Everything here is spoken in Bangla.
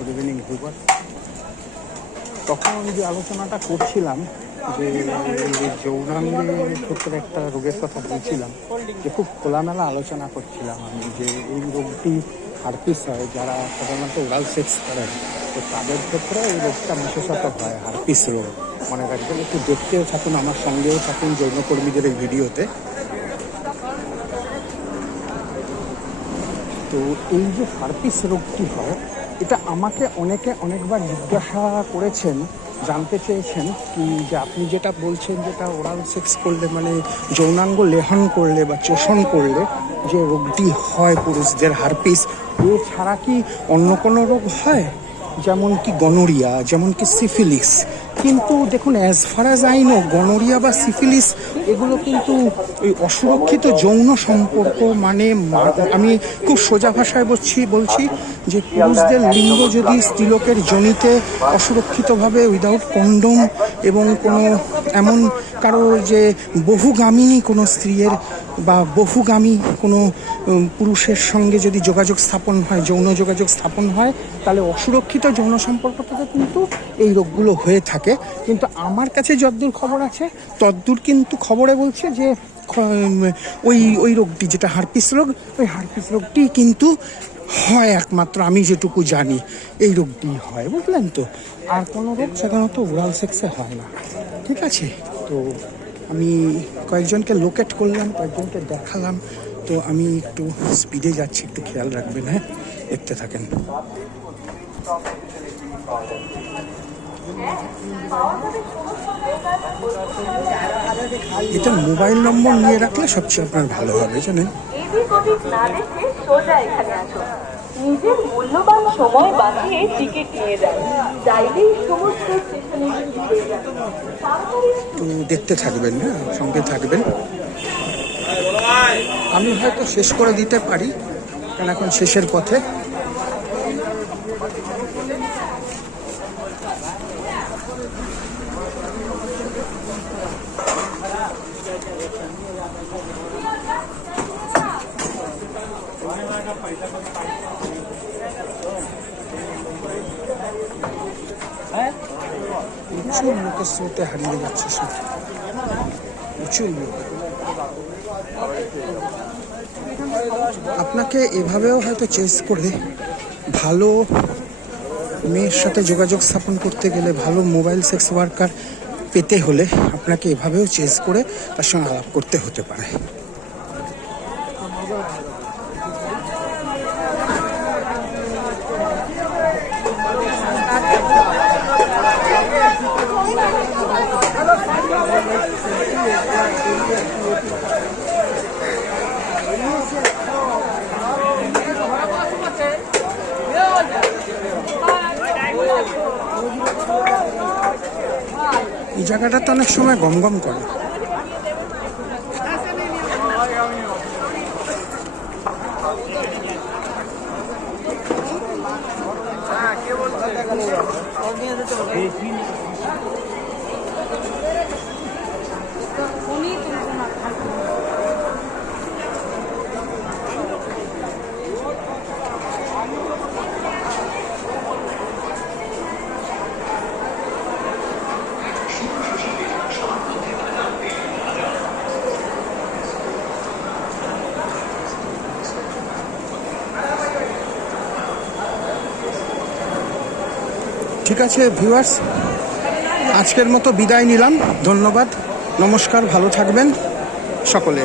Good evening viewer. তখন আমি যে আলোচনাটা করছিলাম যে যৌনাঙ্গের ক্ষেত্রে একটা রোগের কথা বলছিলাম, যে খুব খোলামেলা আলোচনা করছিলাম আমি, যে এই রোগটি হারপিস হয় যারা সাধারণত ওরাল সেক্স করেন, তো তাদের ক্ষেত্রে এই রোগটা বিশেষত হয় হারপিস রোগ। মনে রাখবেন, একটু দেখতেও থাকুন, আমার সঙ্গেও থাকুন যৌনকর্মীদের এই ভিডিওতে। তো এই যে হারপিস রোগটি হয়, এটা আমাকে অনেকে অনেকবার জিজ্ঞাসা করেছেন, জানতে চেয়েছেন কি যে আপনি যেটা বলছেন, যেটা ওরাল সেক্স করলে মানে যৌনাঙ্গ লেহন করলে বা চোষণ করলে যে রোগটি হয় পুরুষদের হারপিস, এছাড়া কি অন্য কোনো রোগ হয়, যেমন কি গনোরিয়া, যেমন কি সিফিলিস? কিন্তু দেখুন, as far as I know, gonorrhoea বা সিফিলিস এগুলো কিন্তু ওই অসুরক্ষিত যৌন সম্পর্ক, মানে আমি খুব সোজা ভাষায় বলছি যে পুরুষদের লিঙ্গ যদি স্ত্রীলোকের যোনিতে অসুরক্ষিতভাবে উইদাউট কন্ডম এবং কোনো এমন কারো যে বহুগামিনী কোনো স্ত্রীর বা বহুগামী কোনো পুরুষের সঙ্গে যদি যোগাযোগ স্থাপন হয়, যৌন যোগাযোগ স্থাপন হয়, তাহলে অসুরক্ষিত যৌন সম্পর্কটাতে কিন্তু এই রোগগুলো হয়ে থাকে। কিন্তু আমার কাছে যতদূর খবর আছে ততদূর কিন্তু খবরে বলছে যে ওই রোগটি যেটা হারপিস রোগ, ওই হারপিস রোগটি কিন্তু হয় একমাত্র, আমি যেটুকু জানি এই রোগটি হয়, বুঝলেন তো। আর কোনো রোগ সাধারণত ওরাল সেক্সে হয় না, ঠিক আছে? তো আমি কয়েকজনকে লোকেট করলাম, কয়েকজনকে দেখালাম। তো আমি একটু স্পিডে যাচ্ছি, একটু খেয়াল রাখবেন, হ্যাঁ, দেখতে থাকেন। এটা মোবাইল নম্বর নিয়ে রাখলে সবচেয়ে আপনার ভালো হবে, জানেন। নিজের মূল্যবান সময় বাঁচিয়ে টিকিট নিয়ে যান, চাইলেই সমস্ত স্টেশনে তো দেখতে থাকবেন, হ্যাঁ, সঙ্গে থাকবেন। আমি হয়তো শেষ করে দিতে পারি, কারণ এখন শেষের পথে। প্রচুর লোকের স্রোতে হারিয়ে যাচ্ছে সব, প্রচুর লোক। আপনাকে এভাবেও হয়তো চেস করে ভালো মেয়ের সাথে যোগাযোগ স্থাপন করতে গেলে, ভালো মোবাইল সেক্স ওয়ার্কার পেতে হলে আপনাকে এভাবেও চেস করে তার সঙ্গে আলাপ করতে হতে পারে। এই জায়গাটা তো অনেক সময় গম গম করে। ঠিক আছে ভিউয়ার্স, আজকের মতো বিদায় নিলাম। ধন্যবাদ, নমস্কার, ভালো থাকবেন সকলে।